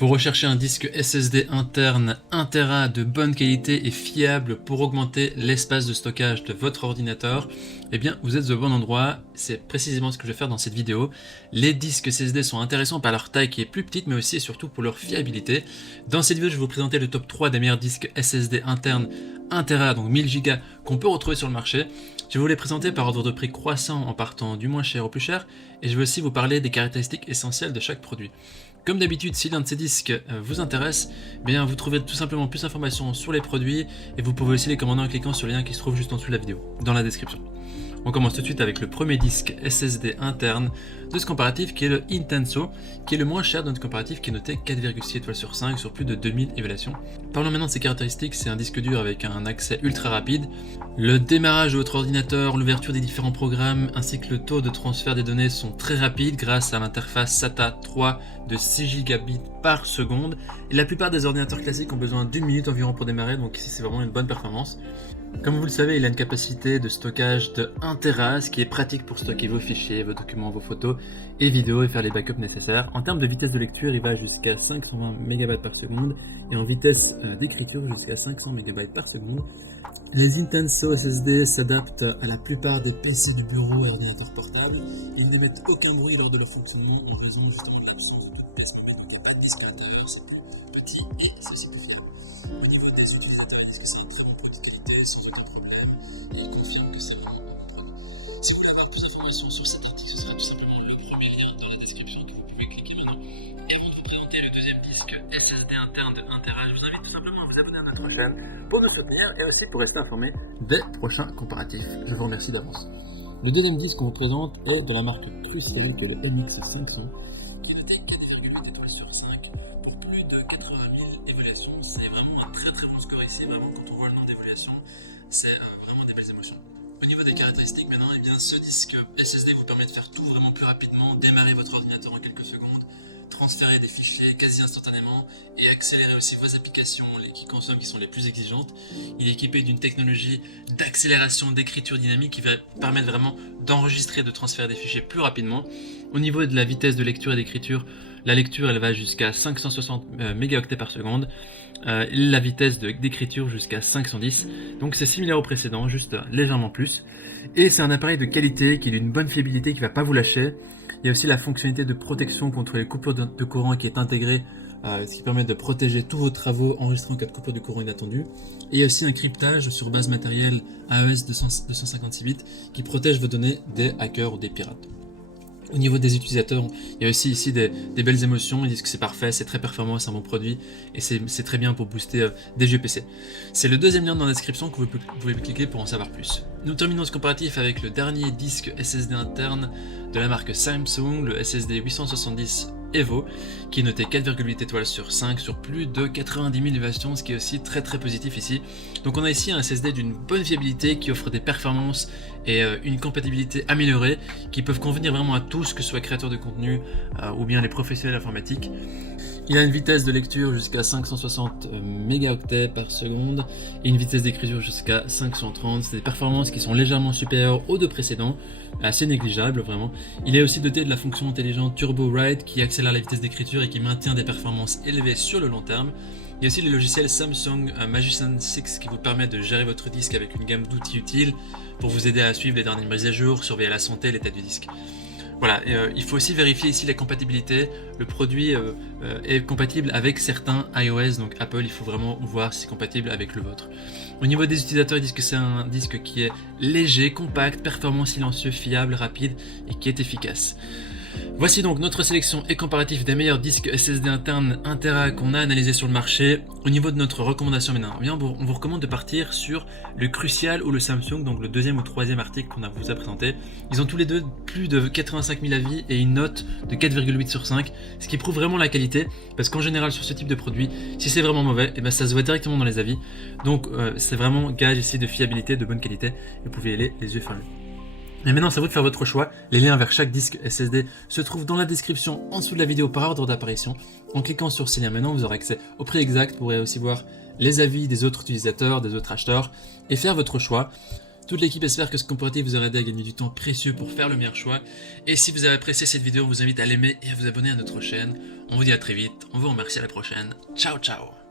Vous recherchez un disque SSD interne 1 Tera de bonne qualité et fiable pour augmenter l'espace de stockage de votre ordinateur? Eh bien, vous êtes au bon endroit, c'est précisément ce que je vais faire dans cette vidéo. Les disques SSD sont intéressants par leur taille qui est plus petite, mais aussi et surtout pour leur fiabilité. Dans cette vidéo, je vais vous présenter le top 3 des meilleurs disques SSD internes 1 Tera, donc 1000 Go, qu'on peut retrouver sur le marché. Je vais vous les présenter par ordre de prix croissant en partant du moins cher au plus cher, et je vais aussi vous parler des caractéristiques essentielles de chaque produit. Comme d'habitude, si l'un de ces disques vous intéresse, bien vous trouverez tout simplement plus d'informations sur les produits et vous pouvez aussi les commander en cliquant sur le lien qui se trouve juste en dessous de la vidéo, dans la description. On commence tout de suite avec le premier disque SSD interne de ce comparatif qui est le Intenso, qui est le moins cher de notre comparatif qui est noté 4,6 étoiles sur 5 sur plus de 2000 évaluations. Parlons maintenant de ses caractéristiques. C'est un disque dur avec un accès ultra rapide. Le démarrage de votre ordinateur, l'ouverture des différents programmes ainsi que le taux de transfert des données sont très rapides grâce à l'interface SATA 3 de 6 gigabits par seconde. Et la plupart des ordinateurs classiques ont besoin d'une minute environ pour démarrer, donc ici c'est vraiment une bonne performance. Comme vous le savez, il a une capacité de stockage de 1 Tera, ce qui est pratique pour stocker vos fichiers, vos documents, vos photos et vidéos et faire les backups nécessaires. En termes de vitesse de lecture, il va jusqu'à 520 MB par seconde et en vitesse d'écriture jusqu'à 500 MB par seconde. Les Intenso SSD s'adaptent à la plupart des PC de bureau et ordinateurs portables. Ils n'émettent aucun bruit lors de leur fonctionnement en raison justement de l'absence de pièces mobiles. Il n'y a pas de disque à l'intérieur, c'est plus petit et c'est aussi plus fiable. Au niveau des utilisateurs, ils disent que c'est un très bon produit de qualité sans aucun problème et ils confirment que c'est vraiment un bon produit. Si vous voulez avoir plus d'informations sur cet article, ce sera tout simplement le premier lien dans la description que vous pouvez cliquer maintenant. Et avant de vous présenter le deuxième disque SSD interne de 1 Tera, je vous invite tout simplement à vous abonner à notre chaîne pour nous soutenir et aussi pour rester informé des prochains comparatifs. Je vous remercie d'avance. Le deuxième disque qu'on vous présente est de la marque Crucial, que le MX500, qui est noté 4,8 étoiles sur 5 pour plus de 80 000 évaluations. C'est vraiment un très bon score ici. Vraiment, quand on voit le nombre d'évaluations, c'est vraiment des belles émotions. Au niveau des caractéristiques maintenant, eh bien, ce disque SSD vous permet de faire tout vraiment plus rapidement, démarrer votre ordinateur en quelques secondes, transférer des fichiers quasi instantanément et accélérer aussi vos applications qui sont les plus exigeantes. Il est équipé d'une technologie d'accélération d'écriture dynamique qui va permettre vraiment d'enregistrer, de transférer des fichiers plus rapidement. Au niveau de la vitesse de lecture et d'écriture, la lecture elle va jusqu'à 560 mégaoctets par seconde, la vitesse d'écriture jusqu'à 510, donc c'est similaire au précédent, juste légèrement plus. Et c'est un appareil de qualité qui est d'une bonne fiabilité, qui ne va pas vous lâcher. Il y a aussi la fonctionnalité de protection contre les coupures de courant qui est intégrée, ce qui permet de protéger tous vos travaux enregistrés en cas de coupure de courant inattendue. Et il y a aussi un cryptage sur base matérielle AES 256 bits qui protège vos données des hackers ou des pirates. Au niveau des utilisateurs, il y a aussi ici des belles émotions. Ils disent que c'est parfait, c'est très performant, c'est un bon produit et c'est très bien pour booster des jeux PC. C'est le deuxième lien dans la description que vous pouvez cliquer pour en savoir plus. Nous terminons ce comparatif avec le dernier disque SSD interne de la marque Samsung, le SSD 870 Evo, qui est noté 4,8 étoiles sur 5 sur plus de 90 000 évaluations, ce qui est aussi très positif ici. Donc on a ici un SSD d'une bonne fiabilité qui offre des performances et une compatibilité améliorée qui peuvent convenir vraiment à tous, que ce soit créateurs de contenu ou bien les professionnels informatiques. Il a une vitesse de lecture jusqu'à 560 mégaoctets par seconde et une vitesse d'écriture jusqu'à 530. C'est des performances qui sont légèrement supérieures aux deux précédents, assez négligeables vraiment. Il est aussi doté de la fonction intelligente Turbo Write qui accélère la vitesse d'écriture et qui maintient des performances élevées sur le long terme. Il y a aussi le logiciel Samsung Magician 6 qui vous permet de gérer votre disque avec une gamme d'outils utiles pour vous aider à suivre les dernières mises à jour, surveiller la santé, l'état du disque. Voilà, il faut aussi vérifier ici la compatibilité. Le produit est compatible avec certains iOS, donc Apple, il faut vraiment voir si c'est compatible avec le vôtre. Au niveau des utilisateurs, ils disent que c'est un disque qui est léger, compact, performant, silencieux, fiable, rapide et qui est efficace. Voici donc notre sélection et comparatif des meilleurs disques SSD internes 1 Tera qu'on a analysés sur le marché. Au niveau de notre recommandation maintenant, on vous recommande de partir sur le Crucial ou le Samsung, donc le deuxième ou troisième article qu'on vous a présenté. Ils ont tous les deux plus de 85 000 avis et une note de 4,8 sur 5, ce qui prouve vraiment la qualité, parce qu'en général sur ce type de produit, si c'est vraiment mauvais, et ben ça se voit directement dans les avis. Donc c'est vraiment gage ici de fiabilité, de bonne qualité, et vous pouvez y aller les yeux fermés. Et maintenant, c'est à vous de faire votre choix. Les liens vers chaque disque SSD se trouvent dans la description en dessous de la vidéo par ordre d'apparition. En cliquant sur ces liens maintenant, vous aurez accès au prix exact. Vous pourrez aussi voir les avis des autres utilisateurs, des autres acheteurs et faire votre choix. Toute l'équipe espère que ce comparatif vous aura aidé à gagner du temps précieux pour faire le meilleur choix. Et si vous avez apprécié cette vidéo, on vous invite à l'aimer et à vous abonner à notre chaîne. On vous dit à très vite, on vous remercie, à la prochaine. Ciao ciao.